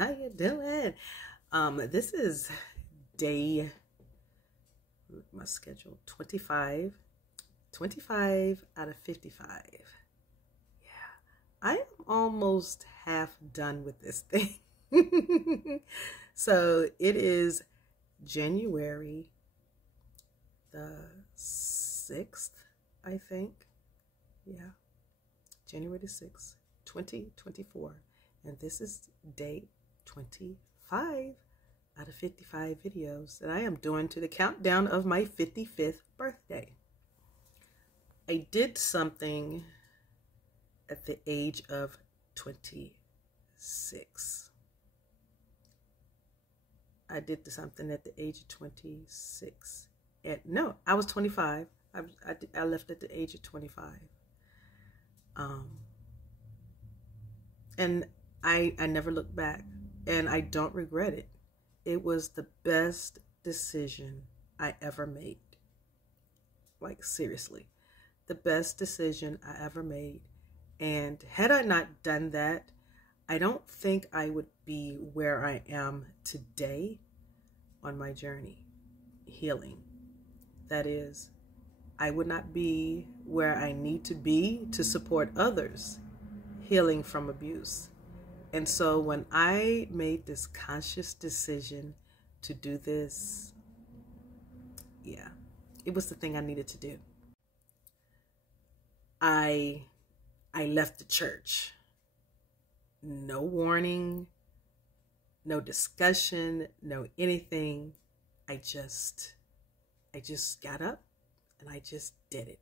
How you doing? This is day, my schedule, 25 out of 55. Yeah, I am almost half done with this thing. So it is January the 6th, I think. Yeah, January the 6th, 2024. And this is day 25 out of 55 videos that I am doing to the countdown of my 55th birthday. I did something at the age of 26. I did something at the age of 26. No, I was 25. I left at the age of 25. And I never looked back, and I don't regret it. It was the best decision I ever made. Like, seriously, the best decision I ever made. And had I not done that, I don't think I would be where I am today on my journey, healing. That is, I would not be where I need to be to support others healing from abuse. And so when I made this conscious decision to do this, yeah, it was the thing I needed to do. I left the church. No warning, no discussion, no anything. I just got up and I just did it.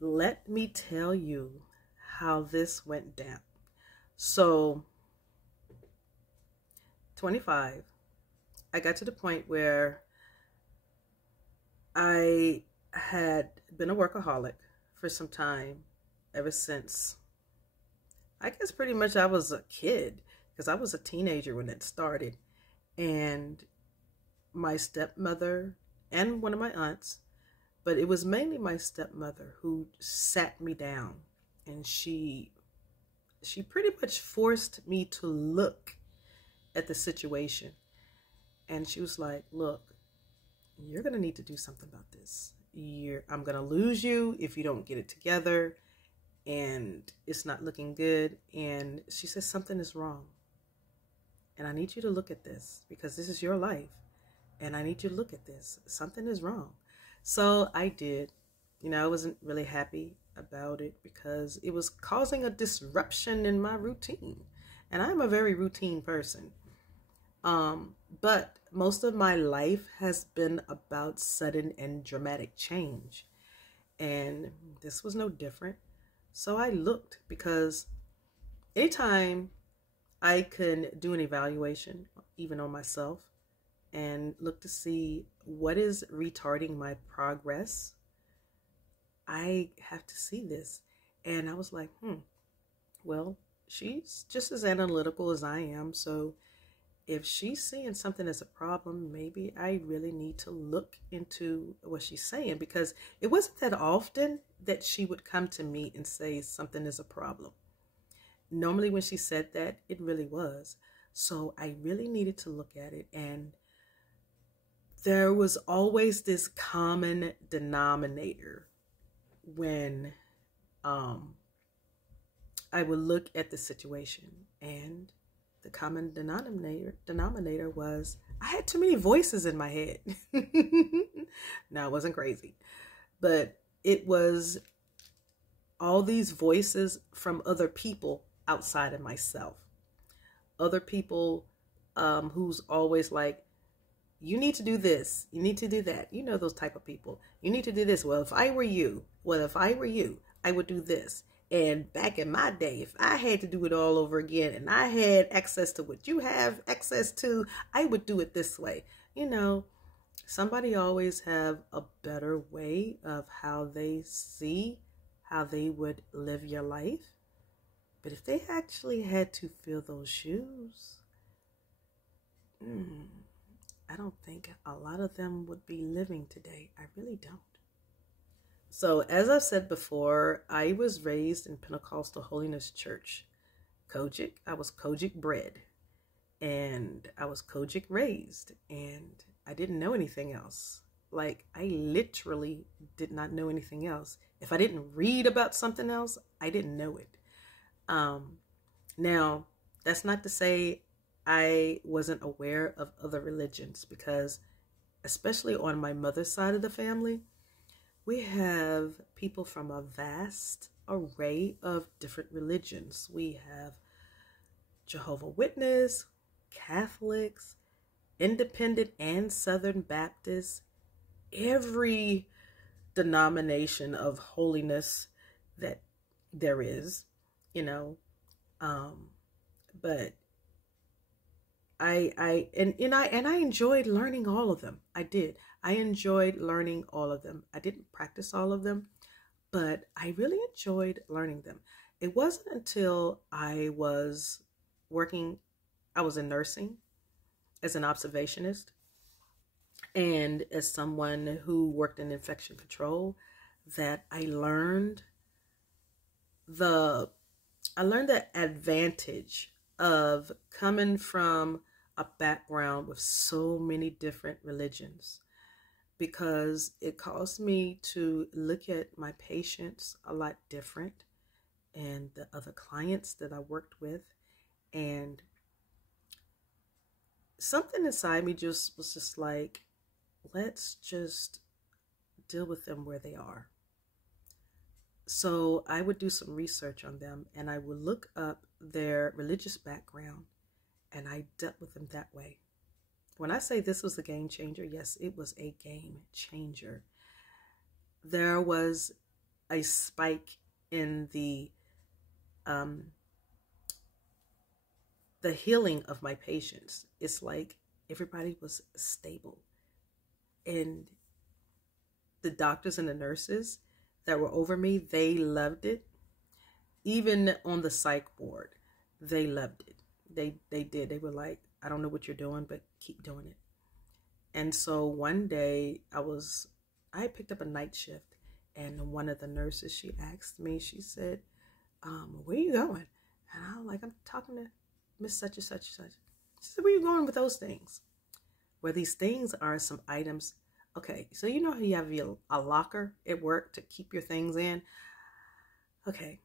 Let me tell you how this went down. So 25, I got to the point where I had been a workaholic for some time, ever since, I guess pretty much I was a kid, because I was a teenager when it started. And my stepmother and one of my aunts, but it was mainly my stepmother who sat me down, and she pretty much forced me to look at the situation. And she was like, look, you're going to need to do something about this. I'm going to lose you if you don't get it together, and it's not looking good. And she said, something is wrong, and I need you to look at this, because this is your life, and I need you to look at this. Something is wrong. So I did. You know, I wasn't really happy about it because it was causing a disruption in my routine. And I'm a very routine person. But most of my life has been about sudden and dramatic change. And this was no different. So I looked, because anytime I can do an evaluation, even on myself, and look to see what is retarding my progress, I have to see this. And I was like, well, she's just as analytical as I am. So if she's seeing something as a problem, maybe I really need to look into what she's saying, because it wasn't that often that she would come to me and say something is a problem. Normally when she said that, it really was. So I really needed to look at it. And there was always this common denominator when I would look at the situation, and the common denominator was I had too many voices in my head. No, it wasn't crazy, but it was all these voices from other people outside of myself. Other people who's always like, you need to do this, you need to do that. You know, those type of people. You need to do this. Well, if I were you, I would do this. And back in my day, if I had to do it all over again and I had access to what you have access to, I would do it this way. You know, somebody always have a better way of how they see how they would live your life. But if they actually had to fill those shoes, I don't think a lot of them would be living today. I really don't. So as I've said before, I was raised in Pentecostal Holiness Church. Kojic. I was Kojic bred, and I was Kojic raised, and I didn't know anything else. Like, I literally did not know anything else. If I didn't read about something else, I didn't know it. Now, that's not to say I wasn't aware of other religions, because especially on my mother's side of the family, we have people from a vast array of different religions. We have Jehovah's Witness, Catholics, Independent and Southern Baptists, every denomination of holiness that there is, you know. But I enjoyed learning all of them. I did. I enjoyed learning all of them. I didn't practice all of them, but I really enjoyed learning them. It wasn't until I was in nursing as an observationist and as someone who worked in infection control that I learned the advantage of coming from a background with so many different religions, because it caused me to look at my patients a lot different and the other clients that I worked with. And something inside me was just like, let's just deal with them where they are. So I would do some research on them, and I would look up their religious background, and I dealt with them that way. When I say this was a game changer, yes, it was a game changer. There was a spike in the healing of my patients. It's like everybody was stable, and the doctors and the nurses that were over me, they loved it. Even on the psych ward, they loved it. They did. They were like, I don't know what you're doing, but keep doing it. And so one day I picked up a night shift, and one of the nurses, she asked me, she said, where are you going? And I was like, I'm talking to Miss such and such and such. She said, where are you going with those things? Well, these things are some items. Okay, so you know how you have a locker at work to keep your things in? Okay,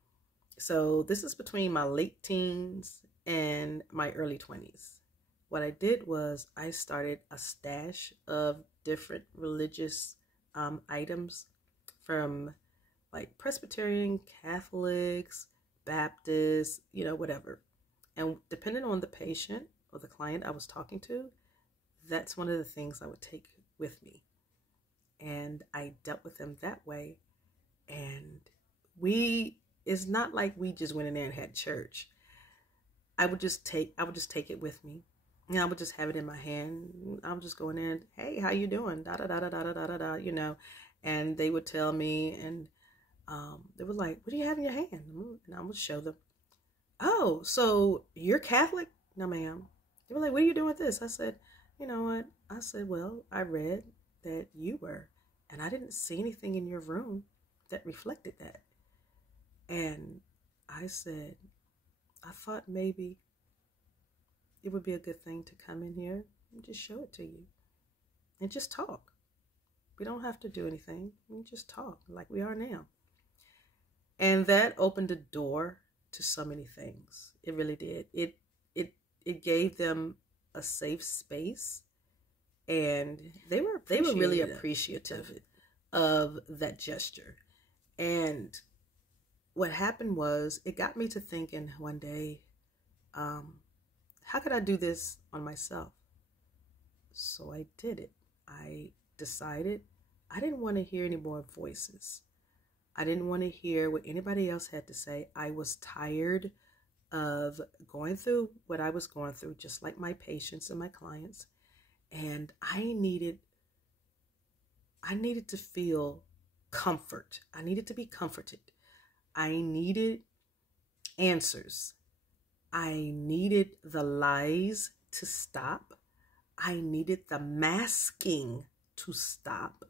so this is between my late teens and my early 20s. What I did was I started a stash of different religious items from like Presbyterian, Catholics, Baptists, whatever. And depending on the patient or the client I was talking to, that's one of the things I would take with me. And I dealt with them that way. And it's not like we just went in there and had church. I would just take it with me. And I would just have it in my hand. I would just go in there and, hey, how you doing? Da da da da da da da da, And they would tell me, and they were like, what do you have in your hand? And I would show them. Oh, so you're Catholic? No, ma'am. They were like, what are you doing with this? I said, you know what? I said, well, I read that you were, and I didn't see anything in your room that reflected that. And I said, I thought maybe it would be a good thing to come in here and just show it to you and just talk. We don't have to do anything. We just talk like we are now. And that opened the door to so many things. It really did. It gave them a safe space, and they were really appreciative of that gesture. And what happened was, it got me to thinking one day, how could I do this on myself? So I did it. I decided I didn't want to hear any more voices. I didn't want to hear what anybody else had to say. I was tired of going through what I was going through, just like my patients and my clients. And I needed to feel comfort. I needed to be comforted. I needed answers. I needed the lies to stop. I needed the masking to stop.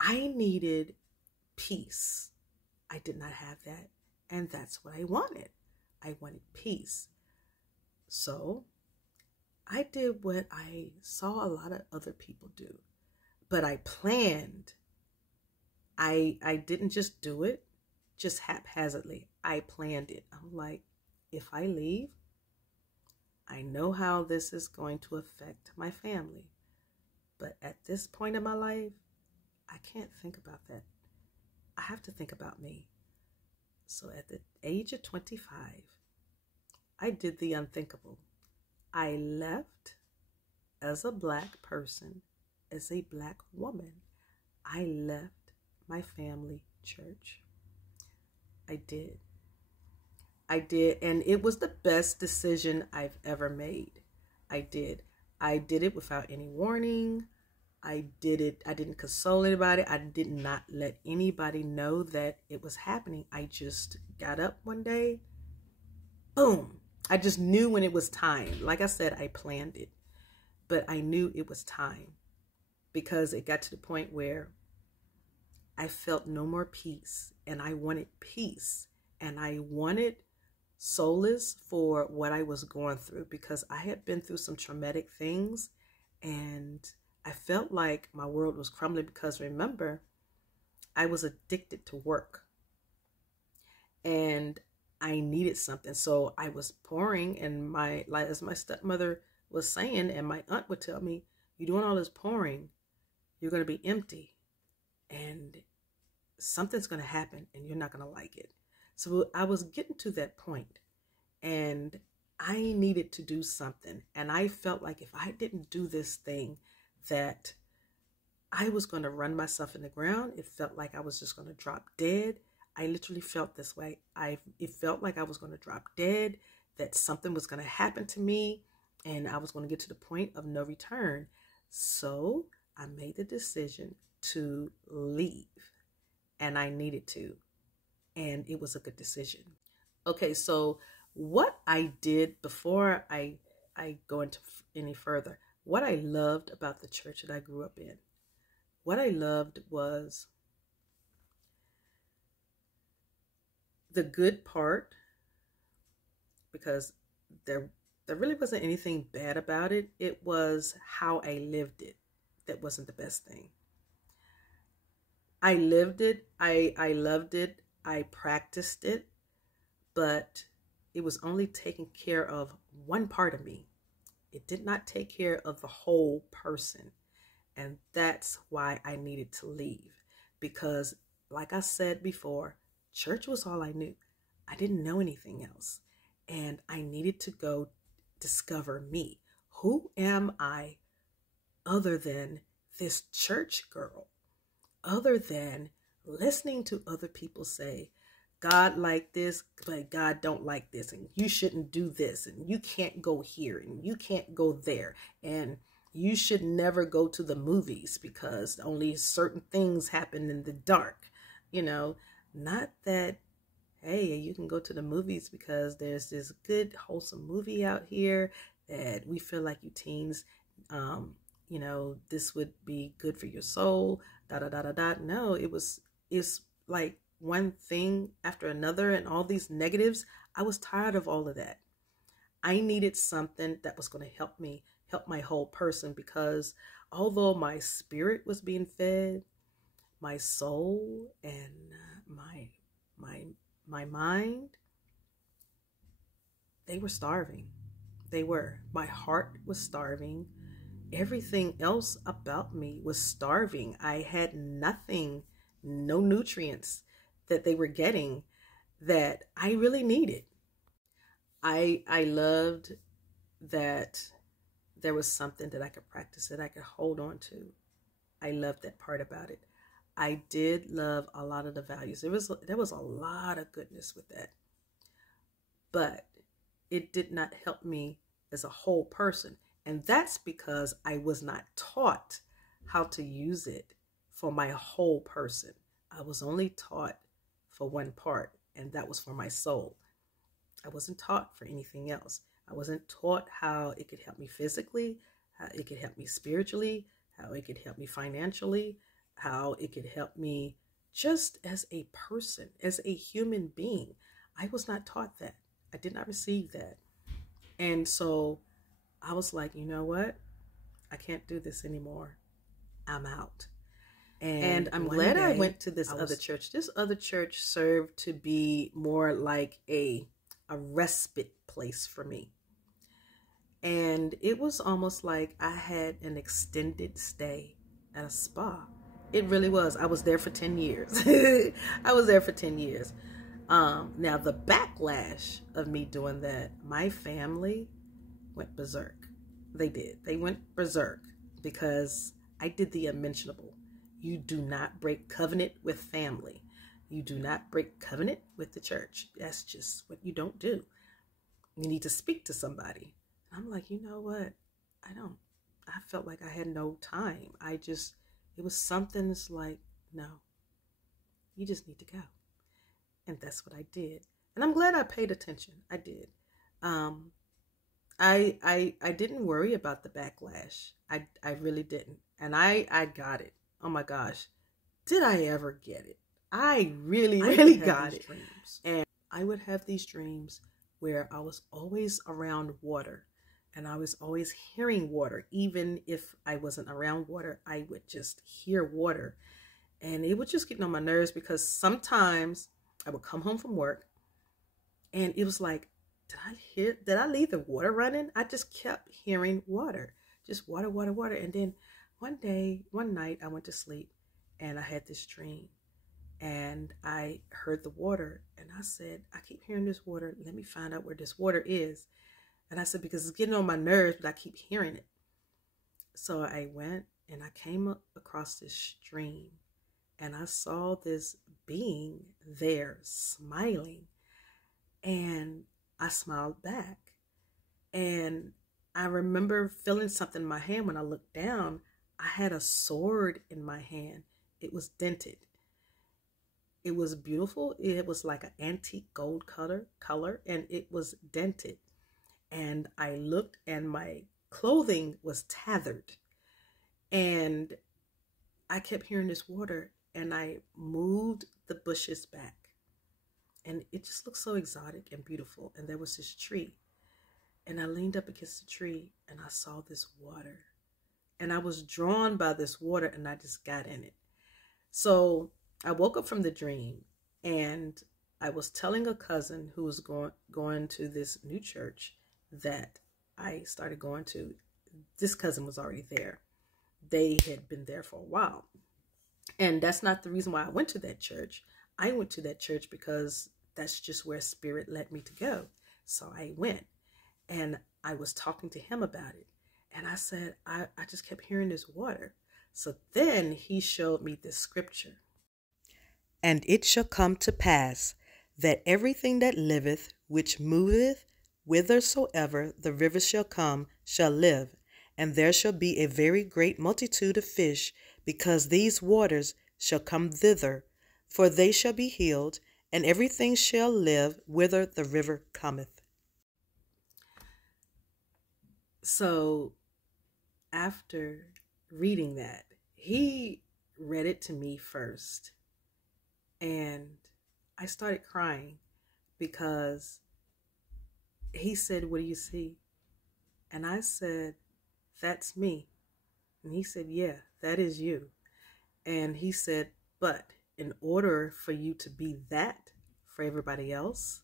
I needed peace. I did not have that, and that's what I wanted. I wanted peace. So I did what I saw a lot of other people do, but I planned. I didn't just do it just haphazardly. I planned it. I'm like, if I leave, I know how this is going to affect my family. But at this point in my life, I can't think about that. I have to think about me. So at the age of 25, I did the unthinkable. I left as a Black person, as a Black woman. I left my family church. I did. And it was the best decision I've ever made. I did it without any warning. I didn't console anybody. I did not let anybody know that it was happening. I just got up one day, boom. I just knew when it was time. Like I said, I planned it, but I knew it was time because it got to the point where I felt no more peace, and I wanted peace, and I wanted solace for what I was going through, because I had been through some traumatic things, and I felt like my world was crumbling because, remember, I was addicted to work and I needed something. So I was pouring, and as my stepmother was saying, and my aunt would tell me, you're doing all this pouring, you're going to be empty and something's going to happen and you're not going to like it. So I was getting to that point, and I needed to do something. And I felt like if I didn't do this thing, that I was going to run myself in the ground. It felt like I was just going to drop dead. I literally felt this way. It felt like I was going to drop dead, that something was going to happen to me, and I was going to get to the point of no return. So I made the decision to leave, and I needed to. And it was a good decision. Okay, so what I did before I go into any further, what I loved about the church that I grew up in, what I loved was the good part, because there really wasn't anything bad about it. It was how I lived it that wasn't the best thing. I lived it. I loved it. I practiced it, but it was only taking care of one part of me. It did not take care of the whole person. And that's why I needed to leave. Because like I said before, church was all I knew. I didn't know anything else. And I needed to go discover me. Who am I other than this church girl? Other than listening to other people say, God like this, but God don't like this, and you shouldn't do this, and you can't go here, and you can't go there, and you should never go to the movies because only certain things happen in the dark. Not that, hey, you can go to the movies because there's this good, wholesome movie out here that we feel like you teens, this would be good for your soul, No, it's like one thing after another and all these negatives. I was tired of all of that. I needed something that was going to help me, help my whole person, because although my spirit was being fed, my soul and my mind, they were starving. They were. My heart was starving. Everything else about me was starving. I had nothing, no nutrients that they were getting that I really needed. I loved that there was something that I could practice, that I could hold on to. I loved that part about it. I did love a lot of the values. There was a lot of goodness with that. But it did not help me as a whole person. And that's because I was not taught how to use it for my whole person. I was only taught for one part, and that was for my soul. I wasn't taught for anything else. I wasn't taught how it could help me physically, how it could help me spiritually, how it could help me financially, how it could help me just as a person, as a human being. I was not taught that. I did not receive that. And so I was like, you know what? I can't do this anymore. I'm out. And I'm glad I went to this other church. This other church served to be more like a respite place for me. And it was almost like I had an extended stay at a spa. It really was. I was there for 10 years. I was there for 10 years. Now, the backlash of me doing that, my family went berserk. They did. They went berserk because I did the unmentionable. You do not break covenant with family. You do not break covenant with the church. That's just what you don't do. You need to speak to somebody. I'm like, you know what? I felt like I had no time. It was something that's like, no, you just need to go. And that's what I did. And I'm glad I paid attention. I did. I didn't worry about the backlash. I really didn't. And I got it. Oh my gosh. Did I ever get it? I really got it. Dreams. And I would have these dreams where I was always around water. And I was always hearing water. Even if I wasn't around water, I would just hear water. And it would just get on my nerves because sometimes I would come home from work and it was like, did I leave the water running? I just kept hearing water, just water, water, water. And then one night I went to sleep and I had this dream and I heard the water and I said, I keep hearing this water. Let me find out where this water is. And I said, because it's getting on my nerves, but I keep hearing it. So I went and I came across this stream and I saw this being there smiling and I smiled back. And I remember feeling something in my hand. When I looked down, I had a sword in my hand. It was dented. It was beautiful. It was like an antique gold color, and it was dented. And I looked and my clothing was tethered. And I kept hearing this water and I moved the bushes back. And it just looked so exotic and beautiful. And there was this tree. And I leaned up against the tree and I saw this water. And I was drawn by this water and I just got in it. So I woke up from the dream and I was telling a cousin who was going to this new church that I started going to. This cousin was already there. They had been there for a while. And that's not the reason why I went to that church. I went to that church because that's just where Spirit led me to go. So I went and I was talking to him about it. And I said, I just kept hearing this water. So then he showed me this scripture. And it shall come to pass that everything that liveth, which moveth, whithersoever the river shall come, shall live. And there shall be a very great multitude of fish, because these waters shall come thither. For they shall be healed, and everything shall live whither the river cometh. So after reading that, he read it to me first. And I started crying because he said, what do you see? And I said, that's me. And he said, yeah, that is you. And he said, but in order for you to be that for everybody else,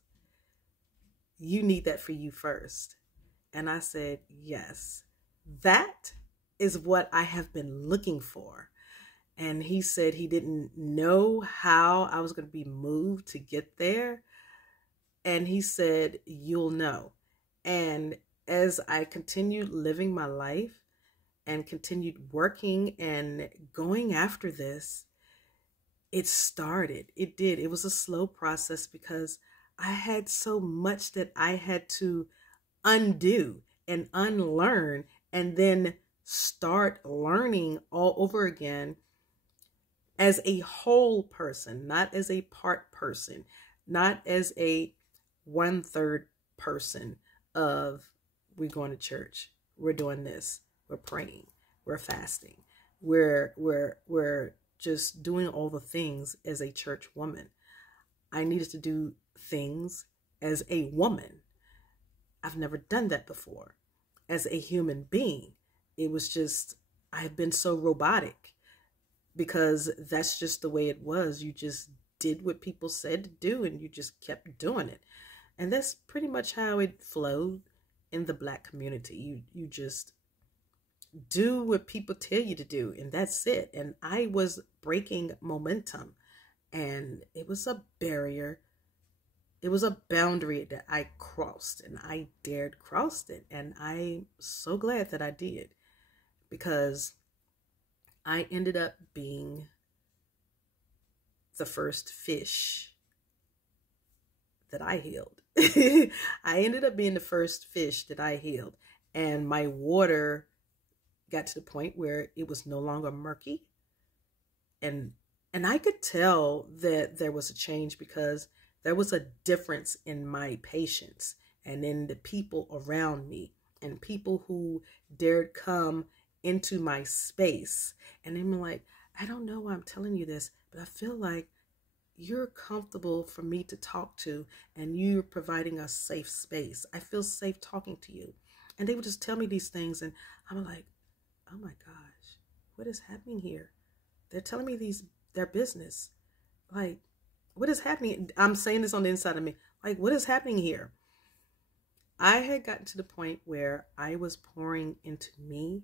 you need that for you first. And I said, yes, that is what I have been looking for. And he said he didn't know how I was going to be moved to get there. And he said, you'll know. And as I continued living my life and continued working and going after this, it started. It did. It was a slow process because I had so much that I had to undo and unlearn and then start learning all over again as a whole person, not as a part person, not as a 1/3 person of we're going to church, we're doing this, we're praying, we're fasting, we're just doing all the things as a church woman. I needed to do things as a woman, I've never done that before as a human being. It was just, I've been so robotic because that's just the way it was. You just did what people said to do and you just kept doing it. And that's pretty much how it flowed in the Black community. You just do what people tell you to do, and that's it. And I was breaking momentum, and it was a barrier. It was a boundary that I crossed, and I dared cross it. And I'm so glad that I did, because I ended up being the first fish that I healed. I ended up being the first fish that I healed. And my water got to the point where it was no longer murky. And I could tell that there was a change, because there was a difference in my patience and in the people around me, and people who dared come into my space. And they were like, I don't know why I'm telling you this, but I feel like you're comfortable for me to talk to, and you're providing a safe space. I feel safe talking to you. And they would just tell me these things, and I'm like, oh my gosh, what is happening here? They're telling me their business. Like, what is happening? I'm saying this on the inside of me. Like, what is happening here? I had gotten to the point where I was pouring into me,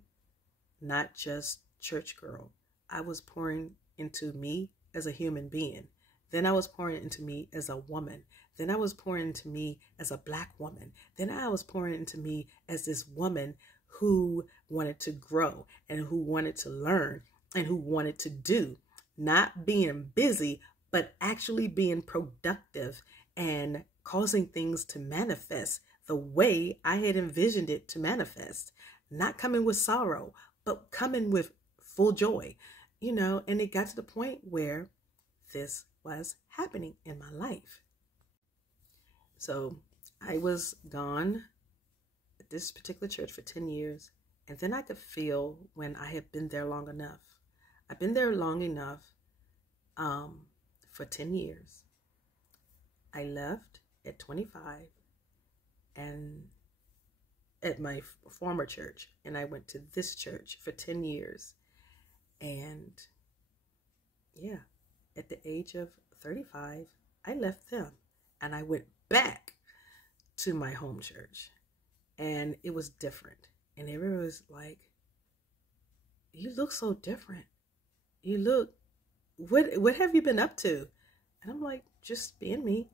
not just church girl. I was pouring into me as a human being. Then I was pouring into me as a woman. Then I was pouring into me as a Black woman. Then I was pouring into me as this woman who wanted to grow and who wanted to learn and who wanted to do, not being busy, but actually being productive and causing things to manifest the way I had envisioned it to manifest, not coming with sorrow, but coming with full joy, and it got to the point where this was happening in my life. So I was gone at this particular church for 10 years. And then I could feel when I had been there long enough. I've been there long enough for 10 years. I left at 25 and at my former church, and I went to this church for 10 years. And yeah, at the age of 35, I left them and I went back to my home church, and it was different. And everyone was like, you look so different. What have you been up to? And I'm like, just being me,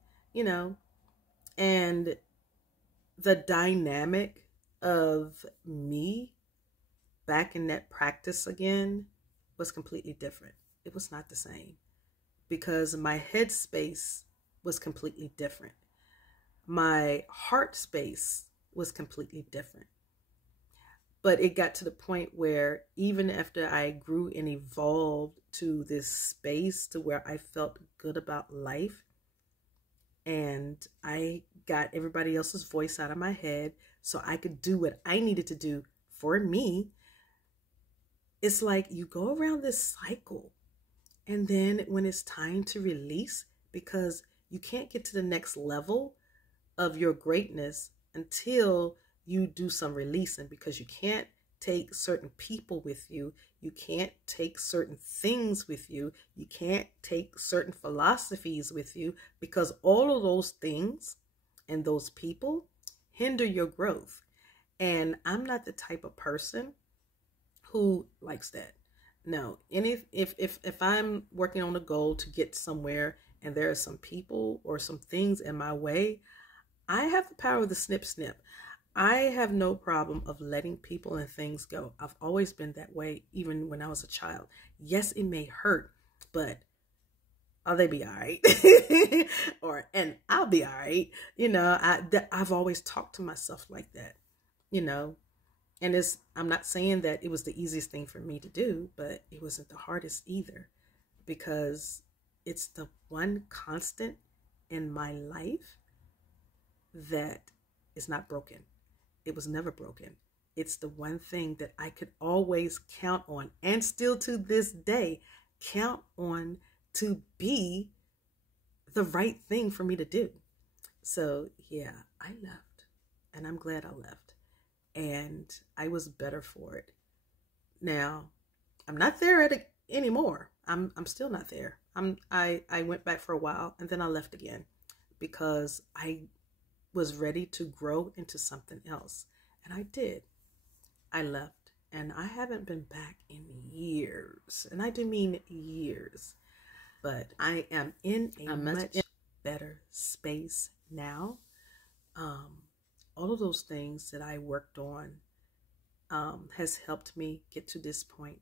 and the dynamic of me back in that practice again was completely different. It was not the same, because my headspace was completely different. My heart space was completely different. But it got to the point where even after I grew and evolved to this space to where I felt good about life, and I got everybody else's voice out of my head so I could do what I needed to do for me, it's like you go around this cycle. And then when it's time to release, because you can't get to the next level of your greatness until you do some releasing, because you can't take certain people with you. You can't take certain things with you. You can't take certain philosophies with you, because all of those things and those people hinder your growth. And I'm not the type of person who likes that. No, and if I'm working on a goal to get somewhere and there are some people or some things in my way, I have the power of the snip snip. I have no problem of letting people and things go. I've always been that way, even when I was a child. Yes, it may hurt, but they be all right. and I'll be all right. I've always talked to myself like that, and I'm not saying that it was the easiest thing for me to do, but it wasn't the hardest either, because it's the one constant in my life that is not broken. It was never broken. It's the one thing that I could always count on, and still to this day count on to be the right thing for me to do. So yeah, I left and I'm glad I left. And I was better for it. Now, I'm not there at it anymore. I'm still not there. I went back for a while and then I left again because I was ready to grow into something else. And I did. I left and I haven't been back in years. And I do mean years. But I am in a much better space now. All of those things that I worked on has helped me get to this point.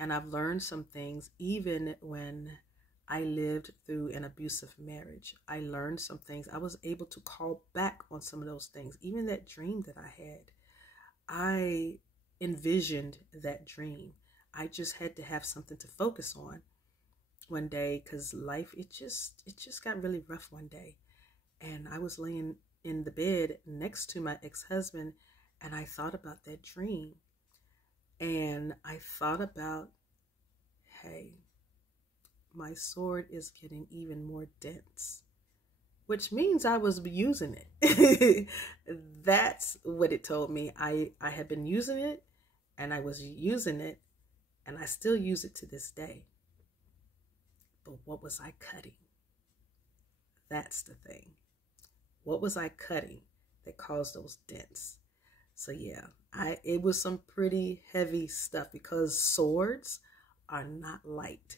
And I've learned some things even when I lived through an abusive marriage. I learned some things. I was able to call back on some of those things. Even that dream that I had, I envisioned that dream. I just had to have something to focus on one day because life, it just got really rough one day. And I was laying in the bed next to my ex-husband and I thought about that dream. And I thought about, hey, my sword is getting even more dense, which means I was using it. That's what it told me. I had been using it and I was using it and I still use it to this day. But what was I cutting? That's the thing. What was I cutting that caused those dents? So yeah, it was some pretty heavy stuff because swords are not light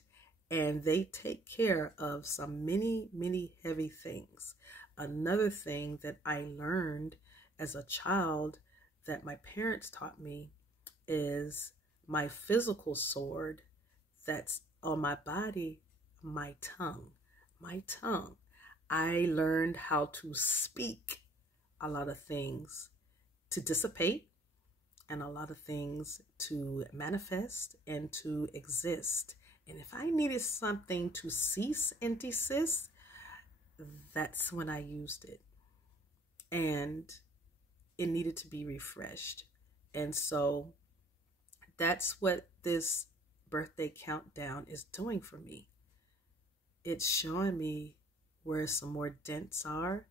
and they take care of some many heavy things. Another thing that I learned as a child that my parents taught me is my physical sword that's on my body, my tongue. My tongue. I learned how to speak a lot of things to dissipate and a lot of things to manifest and to exist. And if I needed something to cease and desist, that's when I used it. And it needed to be refreshed. And so that's what this birthday countdown is doing for me. It's showing me where some more dents are.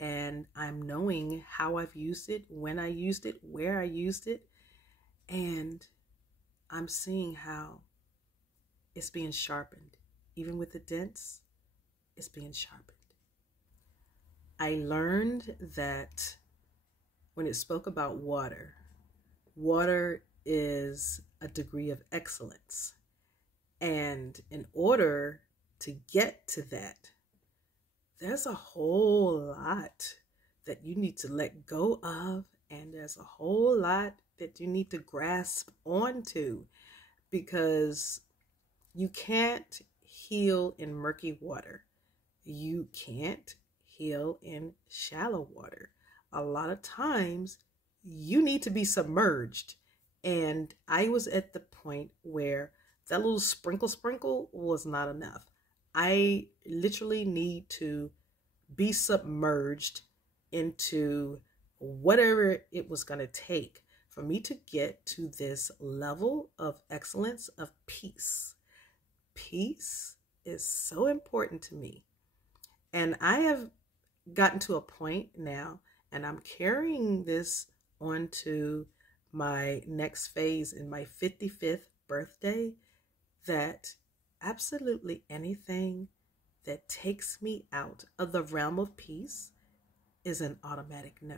And I'm knowing how I've used it, when I used it, where I used it. And I'm seeing how it's being sharpened. Even with the dents, it's being sharpened. I learned that when it spoke about water, water is a degree of excellence. And in order to get to that, there's a whole lot that you need to let go of, and there's a whole lot that you need to grasp onto because you can't heal in murky water. You can't heal in shallow water. A lot of times you need to be submerged. And I was at the point where that little sprinkle was not enough. I literally need to be submerged into whatever it was going to take for me to get to this level of excellence of peace. Peace is so important to me. And I have gotten to a point now, and I'm carrying this onto my next phase in my 55th birthday, that absolutely anything that takes me out of the realm of peace is an automatic no.